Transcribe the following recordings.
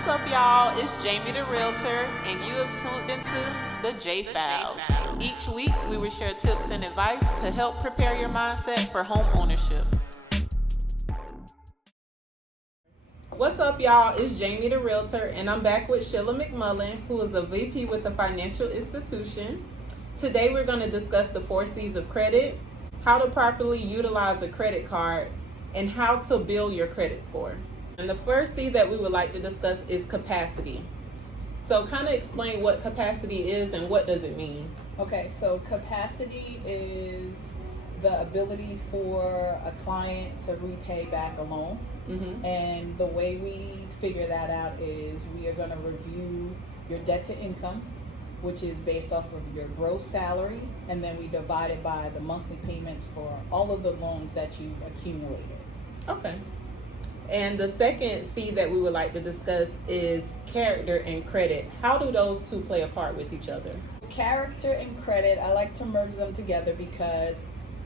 What's up, y'all? It's Jamie the Realtor, and you have tuned into the J Files. Each week, we will share tips and advice to help prepare your mindset for home ownership. What's up, y'all? It's Jamie the Realtor, and I'm back with Sheila McMullen, who is a VP with a financial institution. Today, we're going to discuss the 4 C's of credit, how to properly utilize a credit card, and how to build your credit score. And the first C that we would like to discuss is capacity. So kind of explain what capacity is and what does it mean. Okay, so capacity is the ability for a client to repay back a loan. Mm-hmm. And the way we figure that out is we are going to review your debt to income, which is based off of your gross salary, and then we divide it by the monthly payments for all of the loans that you accumulated. Okay. And the second C that we would like to discuss is character and credit. How do those two play a part with each other? Character and credit, I like to merge them together because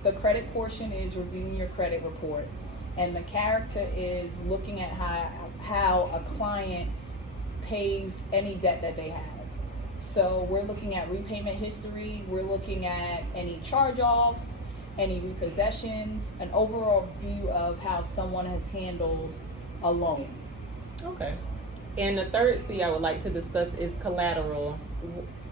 the credit portion is reviewing your credit report, and the character is looking at how a client pays any debt that they have. So we're looking at repayment history, we're looking at any charge-offs, any repossessions, an overall view of how someone has handled a loan. Okay. And the third C I would like to discuss is collateral.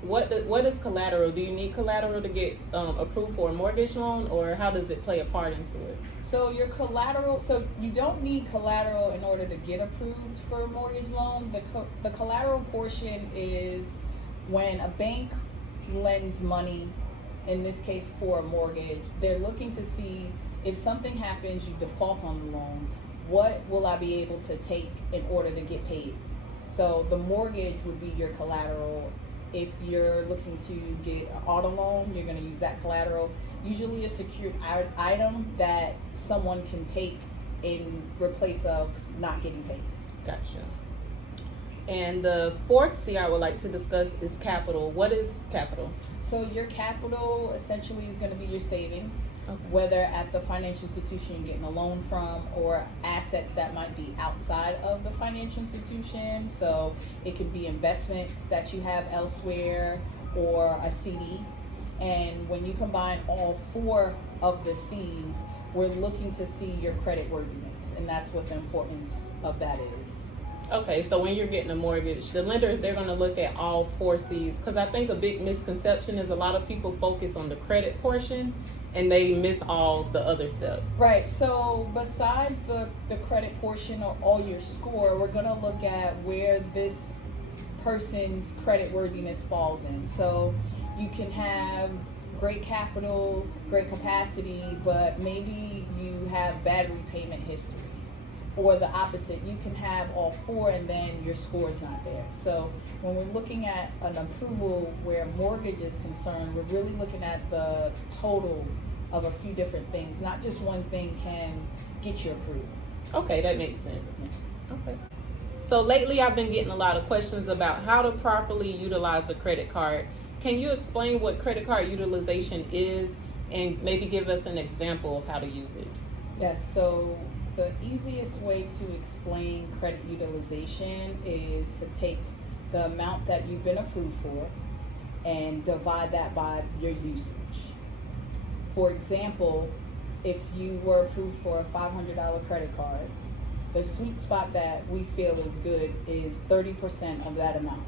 What is collateral? Do you need collateral to get approved for a mortgage loan, or how does it play a part into it? So your collateral, so you don't need collateral in order to get approved for a mortgage loan. The collateral portion is when a bank lends money, in this case for a mortgage, they're looking to see if something happens, you default on the loan, what will I be able to take in order to get paid? So the mortgage would be your collateral. If you're looking to get an auto loan, you're going to use that collateral. Usually a secured item that someone can take in replace of not getting paid. Gotcha. And the fourth C I would like to discuss is capital. What is capital? So your capital essentially is going to be your savings, Okay. whether at the financial institution you're getting a loan from or assets that might be outside of the financial institution. So it could be investments that you have elsewhere or a CD. And when you combine all 4 of the C's, we're looking to see your credit worthiness. And that's what the importance of that is. Okay, so when you're getting a mortgage, the lenders, they're going to look at all 4 C's, because I think a big misconception is a lot of people focus on the credit portion and they miss all the other steps. Right, so besides the credit portion or all your score, we're going to look at where this person's credit worthiness falls in. So you can have great capital, great capacity, but maybe you have bad repayment history. Or the opposite, you can have all 4 and then your score is not there. So when we're looking at an approval where mortgage is concerned, we're really looking at the total of a few different things. Not just one thing can get you approved. Okay, that makes sense. Okay. So lately I've been getting a lot of questions about how to properly utilize a credit card. Can you explain what credit card utilization is and maybe give us an example of how to use it? Yes, so the easiest way to explain credit utilization is to take the amount that you've been approved for and divide that by your usage. For example, if you were approved for a $500 credit card, the sweet spot that we feel is good is 30% of that amount.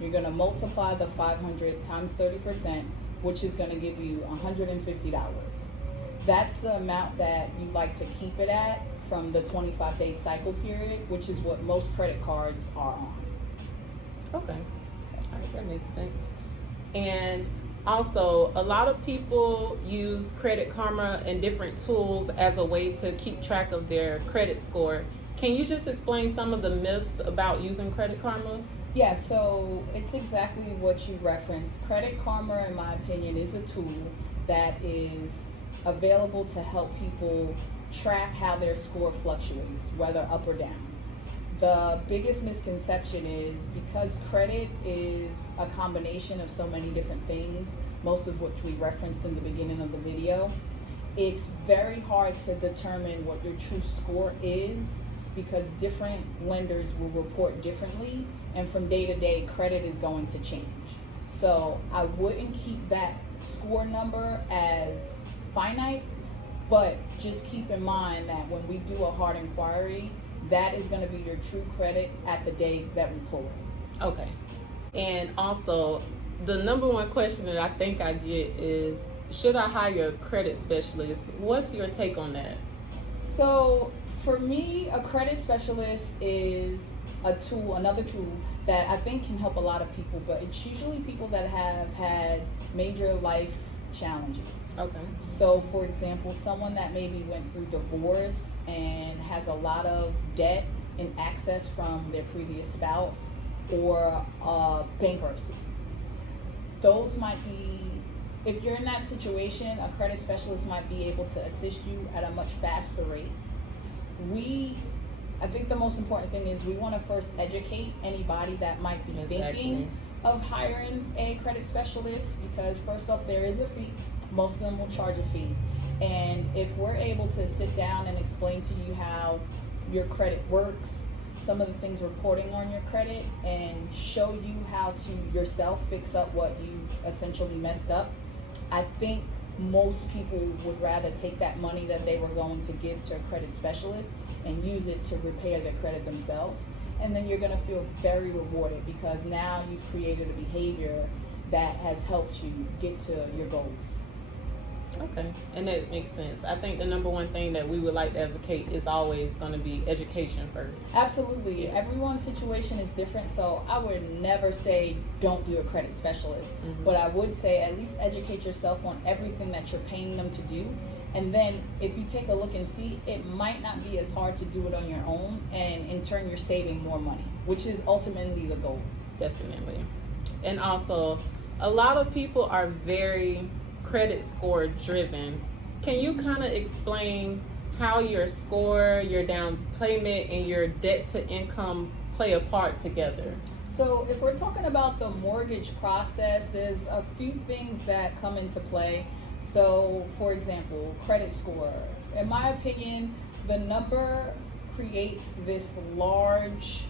You're going to multiply the 500 times 30%, which is going to give you $150. That's the amount that you like to keep it at from the 25-day cycle period, which is what most credit cards are on. Okay. All right, that makes sense. And also, a lot of people use Credit Karma and different tools as a way to keep track of their credit score. Can you just explain some of the myths about using Credit Karma? Yeah, so it's exactly what you referenced. Credit Karma, in my opinion, is a tool that is available to help people track how their score fluctuates, whether up or down. The biggest misconception is because credit is a combination of so many different things, most of which we referenced in the beginning of the video, it's very hard to determine what your true score is because different lenders will report differently, and from day to day, credit is going to change. So I wouldn't keep that score number as finite, but just keep in mind that when we do a hard inquiry, that is going to be your true credit at the day that we pull it. Okay. And also, the number one question that I think I get is, should I hire a credit specialist? What's your take on that? So for me, a credit specialist is another tool that I think can help a lot of people, but it's usually people that have had major life challenges. Okay. So for example, someone that maybe went through divorce and has a lot of debt and access from their previous spouse, or bankruptcy. Those might be, if you're in that situation, a credit specialist might be able to assist you at a much faster rate. I think the most important thing is we want to first educate anybody that might be thinking of hiring a credit specialist, because first off, there is a fee. Most of them will charge a fee. And if we're able to sit down and explain to you how your credit works, some of the things reporting on your credit, and show you how to yourself fix up what you essentially messed up, I think most people would rather take that money that they were going to give to a credit specialist and use it to repair their credit themselves. And then you're going to feel very rewarded, because now you've created a behavior that has helped you get to your goals. Okay, and that makes sense. I think the number one thing that we would like to advocate is always going to be education first. Absolutely. Everyone's situation is different, so I would never say don't do a credit specialist. Mm-hmm. But I would say at least educate yourself on everything that you're paying them to do. And then if you take a look and see, it might not be as hard to do it on your own, and in turn you're saving more money, which is ultimately the goal. Definitely. And also, a lot of people are very credit score driven. Can you kind of explain how your score, your down payment, and your debt to income play a part together? So if we're talking about the mortgage process, there's a few things that come into play. So for example, credit score. In my opinion, the number creates this large,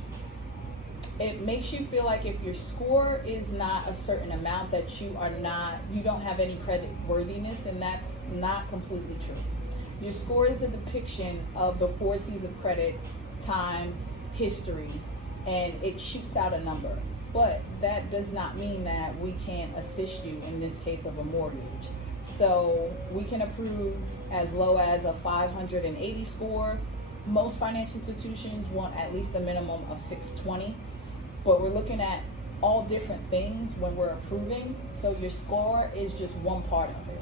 it makes you feel like if your score is not a certain amount, that you don't have any credit worthiness, and that's not completely true. Your score is a depiction of the 4 C's of credit: time, history, and it shoots out a number. But that does not mean that we can't assist you in this case of a mortgage. So we can approve as low as a 580 score. Most financial institutions want at least a minimum of 620. But we're looking at all different things when we're approving, so your score is just one part of it.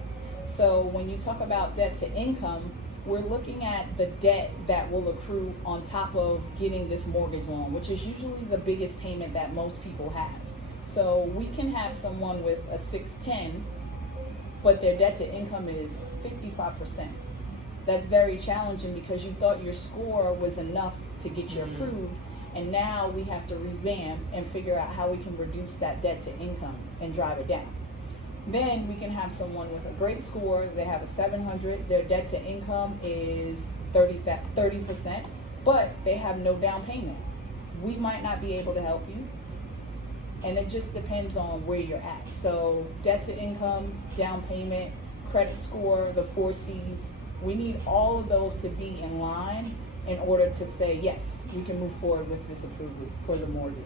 So when you talk about debt to income, we're looking at the debt that will accrue on top of getting this mortgage loan, which is usually the biggest payment that most people have. So we can have someone with a 610, but their debt to income is 55%. That's very challenging, because you thought your score was enough to get you approved. And now we have to revamp and figure out how we can reduce that debt to income and drive it down. Then we can have someone with a great score, they have a 700, their debt to income is 30%, but they have no down payment. We might not be able to help you. And it just depends on where you're at. So debt to income, down payment, credit score, the 4 C's, we need all of those to be in line in order to say, yes, we can move forward with this approval for the mortgage.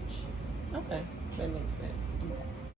Okay, that makes sense.